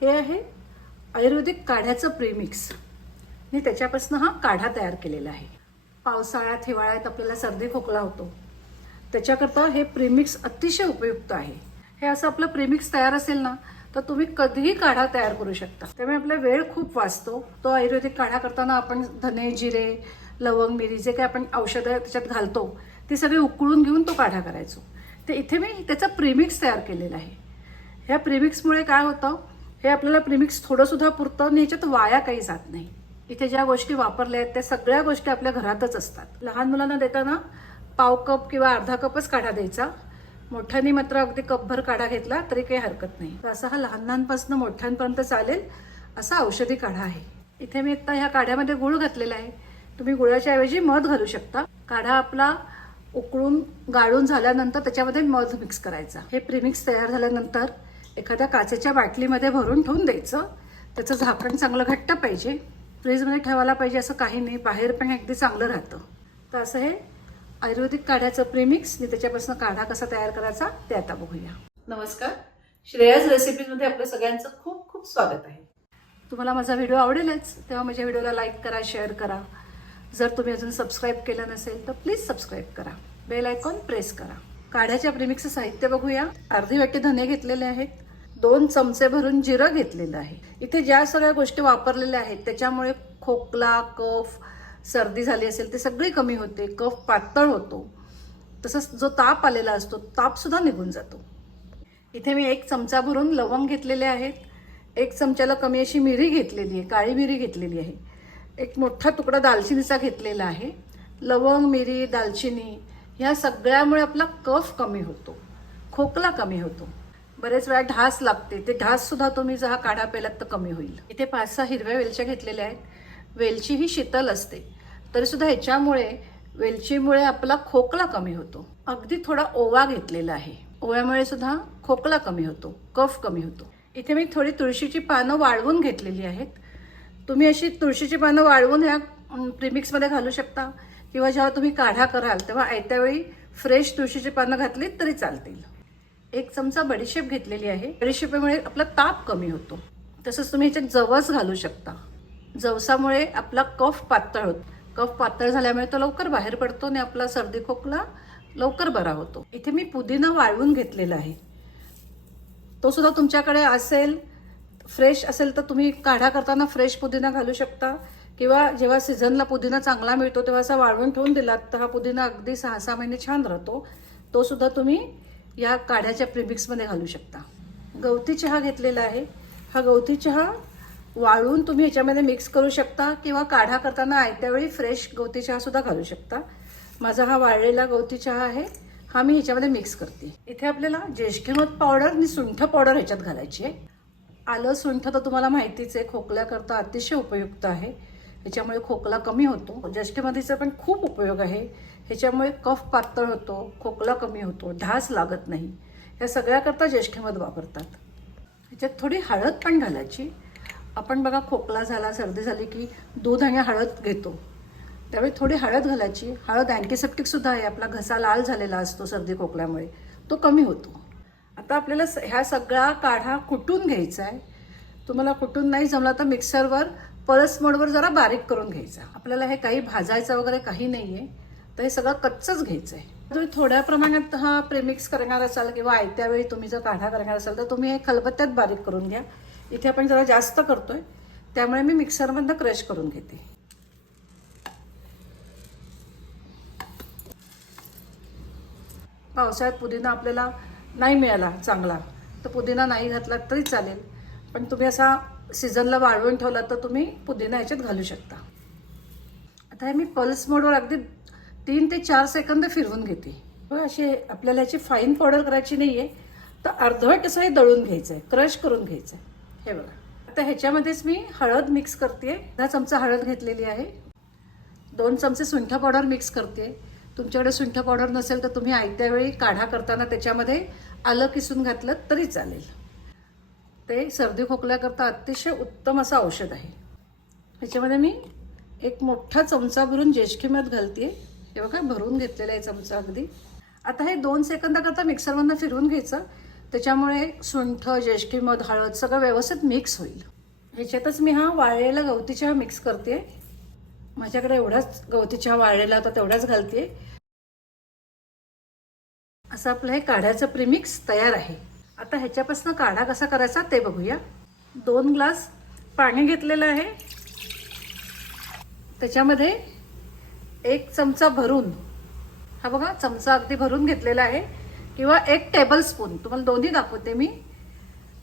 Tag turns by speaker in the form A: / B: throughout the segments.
A: हे आहे आयुर्वेदिक काढ्याचं प्रीमिक्स मी त्याच्यापासून हा काढा तयार केलेला आहे. पावसाळ्यात हिवाळ्यात आपल्याला सर्दी खोकला होतो. त्याच्याकरता हे प्रीमिक्स अतिशय उपयुक्त आहे. हे असं आपलं प्रीमिक्स तयार असेल ना तर तुम्ही कधीही काढा तयार करू शकता. त्यामुळे आपला वेळ खूप वाचतो. तो आयुर्वेदिक काढा करताना आपण धने जिरे लवंग मिरी जे काही आपण औषधं त्याच्यात घालतो ती सगळी उकळून घेऊन तो काढा करायचो. तर इथे मी त्याचा प्रीमिक्स तयार केलेला आहे. ह्या प्रीमिक्समुळे काय होतं? हे आपल्याला प्रिमिक्स थोडंसुद्धा पुरतं आणि ह्याच्यात वाया काही जात नाही. इथे ज्या गोष्टी वापरल्या आहेत त्या सगळ्या गोष्टी आपल्या घरातच असतात. लहान मुलांना देताना पाव कप किंवा अर्धा कपच काढा द्यायचा. मोठ्यांनी मात्र अगदी कपभर काढा घेतला तरी काही हरकत नाही. तर असा हा लहानांपासून मोठ्यांपर्यंत चालेल असा औषधी काढा आहे. इथे मी आता ह्या काढ्यामध्ये गुळ घातलेला आहे. तुम्ही गुळाच्या ऐवजी मध घालू शकता. काढा आपला उकळून गाळून झाल्यानंतर त्याच्यामध्ये मध मिक्स करायचा. हे प्रीमिक्स तयार झाल्यानंतर एखाद्या काचेच्या बाटलीमध्ये भरून ठेवून द्यायचं. त्याचं झाकण चांगलं घट्ट पाहिजे. फ्रीजमध्ये ठेवायला पाहिजे असं काही नाही. बाहेर पण अगदी चांगलं राहतं. तर असं हे आयुर्वेदिक काढ्याचं प्रेमिक्स मी त्याच्यापासून काढा कसा तयार करायचा ते आता बघूया. नमस्कार. श्रेयाज रेसिपीजमध्ये आपलं सगळ्यांचं खूप खूप स्वागत आहे. तुम्हाला माझा व्हिडिओ आवडेलच तेव्हा माझ्या व्हिडिओला लाईक करा शेअर करा. जर तुम्ही अजून सबस्क्राईब केलं नसेल तर प्लीज सबस्क्राईब करा. बेल आयकॉन प्रेस करा. काढ्याच्या प्रेमिक्सचं साहित्य बघूया. अर्धी वाटी धने घेतलेले आहेत. दोन चमचे भरून जिरं घेतलेलं आहे. इथे ज्या सगळ्या गोष्टी वापरलेल्या आहेत त्याच्यामुळे खोकला कफ सर्दी झाली असेल ते सगळी कमी होते कफ पातळ होतो. तसंच जो ताप आलेला असतो तापसुद्धा निघून जातो. इथे मी एक चमचा भरून लवंग घेतलेले आहेत. एक चमच्याला कमी अशी मिरी घेतलेली आहे काळी मिरी घेतलेली आहे. एक मोठा तुकडा दालचिनीचा घेतलेला आहे. लवंग मिरी दालचिनी ह्या सगळ्यामुळे आपला कफ कमी होतो. खोकला कमी होतो. बरेच वेळा ढास लागते. ते ढास सुद्धा तुम्ही जर हा काढा पेलात तर कमी होईल. इथे पाच सहा हिरव्या वेलच्या घेतलेल्या आहेत. वेलची ही शीतल असते. तरी सुद्धा ह्याच्यामुळे वेलचीमुळे आपला खोकला कमी होतो. अगदी थोडा ओवा घेतलेला आहे. ओव्यामुळे सुद्धा खोकला कमी होतो. कफ कमी होतो. इथे मी थोडी तुळशीची पानं वाळवून घेतलेली आहेत. तुम्ही अशी तुळशीची पानं वाळवून ह्या प्रिमिक्समध्ये घालू शकता. किंवा जेव्हा तुम्ही काढा कराल तेव्हा आयत्यावेळी फ्रेश तुळशीची पानं घातलीत तरी चालतील. एक चमचा बडीशेप घेतलेली आहे. बडीशेपेमुळे आपला ताप कमी होतो. तसंच तुम्ही ह्याच्यात जवस घालू शकता. जवसामुळे आपला कफ पातळ होतो. कफ पातळ झाल्यामुळे तो लवकर बाहेर पडतो आणि आपला सर्दी खोकला लवकर बरा होतो. इथे मी पुदिना वाळवून घेतलेला आहे. तो सुद्धा तुमच्याकडे असेल फ्रेश असेल तर तुम्ही काढा करताना फ्रेश पुदिना घालू शकता. किंवा जेव्हा सीझनला पुदिना चांगला मिळतो तेव्हा असा वाळवून ठेवून दिलात तर हा पुदिना अगदी सहा सहा महिने छान राहतो. तो सुद्धा तुम्ही या काढ्याच्या प्रिमिक्समध्ये घालू शकता. गवती चहा घेतलेला आहे. हा गवती चहा वाळून तुम्ही ह्याच्यामध्ये मिक्स करू शकता किंवा काढा करताना आयत्या वेळी फ्रेश गवती चहासुद्धा घालू शकता. माझा हा वाळलेला गवती चहा आहे. हा मी ह्याच्यामध्ये मिक्स करते. इथे आपल्याला जेष्ठीमध पावडर आणि सुंठ पावडर ह्याच्यात घालायची आहे. आलं सुंठ तर तुम्हाला माहितीच आहे खोकल्याकरता अतिशय उपयुक्त आहे. ह्याच्यामुळे खोकला कमी होतो. ज्येष्ठमधीचा पण खूप उपयोग आहे. ह्याच्यामुळे कफ पातळ होतो खोकला कमी होतो ढास लागत नाही. ह्या सगळ्याकरता ज्येष्ठमध वापरतात. ह्याच्यात थोडी हळद पण घालायची. आपण बघा खोकला झाला सर्दी झाली की दूध आणि हळद घेतो. त्यावेळी थोडी हळद घालायची. हळद अँटीसेप्टिकसुद्धा आहे. आपला घसा लाल झालेला असतो सर्दी खोकल्यामुळे. तो कमी होतो. आता आपल्याला स- ह्या सगळा काढा कुटून घ्यायचा आहे? तुम्हाला कुटून नाही जमला तर मिक्सरवर पळस मोडवर जरा बारीक करून घ्यायचा. आपल्याला हे काही भाजायचं वगैरे काही नाही आहे तर हे सगळं कच्चंच घ्यायचं आहे तुम्ही थोड्या प्रमाणात हा प्रेमिक्स करणार असाल किंवा आयत्या वेळी तुम्ही जर काढा करणार असाल तर तुम्ही हे खलबत्त्यात बारीक करून घ्या. इथे आपण जरा जास्त करतोय. त्यामुळे मी मिक्सरमधनं क्रश करून घेते. पावसाळ्यात पुदिना आपल्याला नाही मिळाला चांगला. तर पुदिना नाही घातला तरी चालेल. पण तुम्ही असा सीझनला वाळवून ठेवला तर तुम्ही पुदिना ह्याच्यात घालू शकता. आता हे मी पल्स मोडवर अगदी तीन ते चार सेकंद फिरवून घेते. बघा अशी आपल्याला ह्याची फाईन पावडर करायची नाही आहे तर अर्धवट असं हे दळून घ्यायचं आहे क्रश करून घ्यायचं आहे हे बघा. आता ह्याच्यामध्येच मी हळद मिक्स करते दहा चमचा हळद घेतलेली आहे. दोन चमचे सुंठ पावडर मिक्स करते तुमच्याकडे सुंठ पावडर नसेल तर तुम्ही आयत्या वेळी काढा करताना त्याच्यामध्ये आलं किसून घातलं तरी चालेल. ते सर्दी खोकल्याकरता अतिशय उत्तम असं औषध आहे. ह्याच्यामध्ये मी एक मोठा चमचा भरून जेशखीमध घालते हे बघा भरून घेतलेला आहे चमचा अगदी. आता हे दोन सेकंदाकरता मिक्सरमधनं फिरवून घ्यायचं. त्याच्यामुळे सुंठ जेष्ठी मध हळद सगळं व्यवस्थित मिक्स होईल. ह्याच्यातच मी हा वाळलेला गवती चहा मिक्स करते माझ्याकडे एवढाच गवती चहा वाळलेला होता तेवढाच घालते असं आपलं हे काढ्याचं प्रिमिक्स तयार आहे. आता ह्याच्यापासून काढा कसा करायचा ते बघूया. दोन ग्लास पाणी घेतलेलं आहे. त्याच्यामध्ये एक चमचा भरून हा बघा चमचा अगदी भरून घेतलेला आहे. किंवा एक टेबल स्पून तुम्हाला दोन्ही दाखवते मी.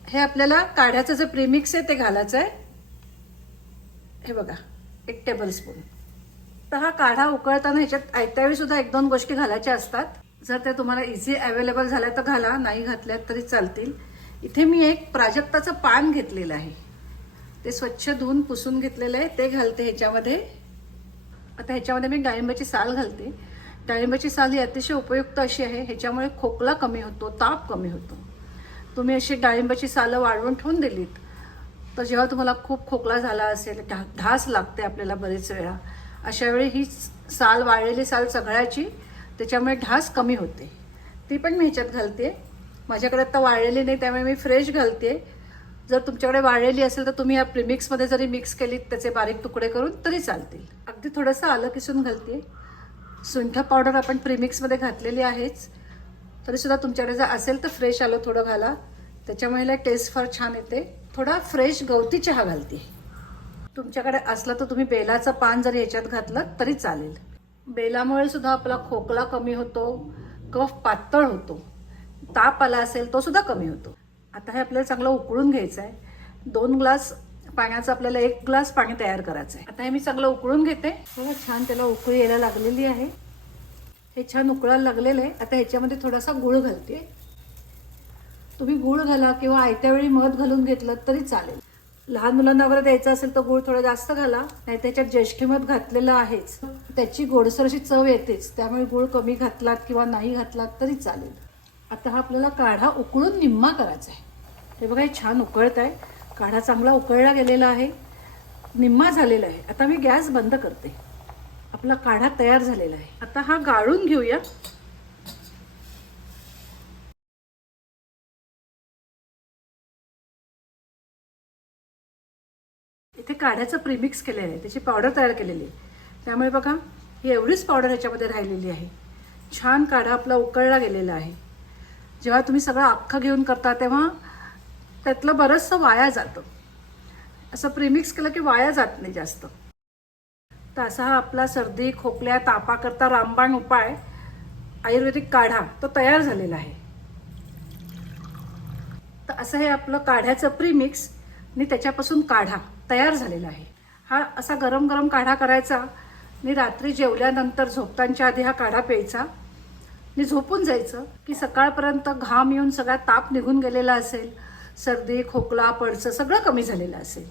A: हे आपल्याला काढ्याचं जे प्रीमिक्स आहे ते घालायचं आहे. हे बघा एक टेबलस्पून तर हा काढा उकळताना ह्याच्यात ऐत्यावेळी सुद्धा एक दोन गोष्टी घालायच्या असतात. जर त्या तुम्हाला इझी अवेलेबल झाल्या तर घाला नाही घातल्यात तरी चालतील. इथे मी एक प्राजक्ताचं पान घेतलेलं आहे. ते स्वच्छ धुवून पुसून घेतलेलं आहे. ते घालते ह्याच्यामध्ये. आता ह्याच्यामध्ये मी डाळिंबाची साल घालते. डाळिंबाची साल ही अतिशय उपयुक्त अशी आहे. ह्याच्यामुळे खोकला कमी होतो ताप कमी होतो. तुम्ही अशी डाळिंबाची सालं वाळवून ठेवून दिलीत तर जेव्हा तुम्हाला खूप खोकला झाला असेल ढा ढास लागते आपल्याला बरेच वेळा. अशा वेळी ही साल वाळलेली साल चघळायची त्याच्यामुळे ढास कमी होते. ती पण मी ह्याच्यात घालते माझ्याकडे आत्ता वाळलेली नाही त्यामुळे मी फ्रेश घालते जर तुमच्याकडे वाळलेली असेल तर तुम्ही या प्रिमिक्समध्ये जरी मिक्स केलीत त्याचे बारीक तुकडे करून तरी चालतील. अगदी थोडंसं आलं किसून घालते सुंठ पावडर आपण प्रिमिक्समध्ये घातलेली आहेच. तरीसुद्धा तुमच्याकडे जर असेल तर फ्रेश आलं थोडं घाला. त्याच्यामुळे टेस्ट फार छान येते. थोडा फ्रेश गवती चहा घालते. तुमच्याकडे असला तर तुम्ही बेलाचं पान जरी ह्याच्यात घातलं तरी चालेल. बेलामुळे सुद्धा आपला खोकला कमी होतो कफ पातळ होतो. ताप आला असेल तो सुद्धा कमी होतो. आता हे आपल्याला चांगलं उकळून घ्यायचं आहे दोन ग्लास पाण्याचं आपल्याला एक ग्लास पाणी तयार करायचं आहे आता हे मी चांगलं उकळून घेते. बघा छान त्याला उकळी यायला लागलेली आहे. हे छान उकळायला लागलेलं आहे. आता ह्याच्यामध्ये थोडासा गुळ घालते. तुम्ही गुळ घाला किंवा आयत्या वेळी मध घालून घेतलं तरी चालेल. लहान मुलांना वगैरे द्यायचं असेल तर गुळ थोडा जास्त घाला नाही त्याच्यात ज्येष्ठीमत घातलेलं आहेच. त्याची गोडसर अशी चव येतेच त्यामुळे गुळ कमी घातलात किंवा नाही घातलात तरी चालेल. आता हा आपल्याला काढा उकळून निम्मा करायचा आहे. हे बघा हे छान उकळत आहे. काढा चांगला उकळला गेलेला आहे. निम्मा झालेला आहे. आता मी गॅस बंद करते. आपला काढा तयार झालेला आहे. आता हा गाळून घेऊया. इथे काढ्याचं प्रीमिक्स केलेलं आहे. त्याची पावडर तयार केलेली आहे. त्यामुळे बघा ही एवढीच पावडर ह्याच्यामध्ये राहिलेली आहे. छान काढा आपला उकळला गेलेला आहे. जेव्हा तुम्ही सगळं अख्खं घेऊन करता तेव्हा त्यातलं बरंचसं वाया जातं. असं प्रीमिक्स केलं की वाया जात नाही जास्त. तर असा हा आपला सर्दी खोकल्या तापाकरता रामबाण उपाय आयुर्वेदिक काढा तो तयार झालेला आहे. तर असं हे आपलं काढ्याचं प्रीमिक्स आणि त्याच्यापासून काढा. तयार झालेला आहे. हा असा गरम गरम काढा करायचा. मी रात्री जेवल्यानंतर झोपतांच्या आधी हा काढा प्यायचा. मी झोपून जायचं की सकाळपर्यंत घाम येऊन सगळा ताप निघून गेलेला असेल. सर्दी खोकला पडसं सगळं कमी झालेलं असेल.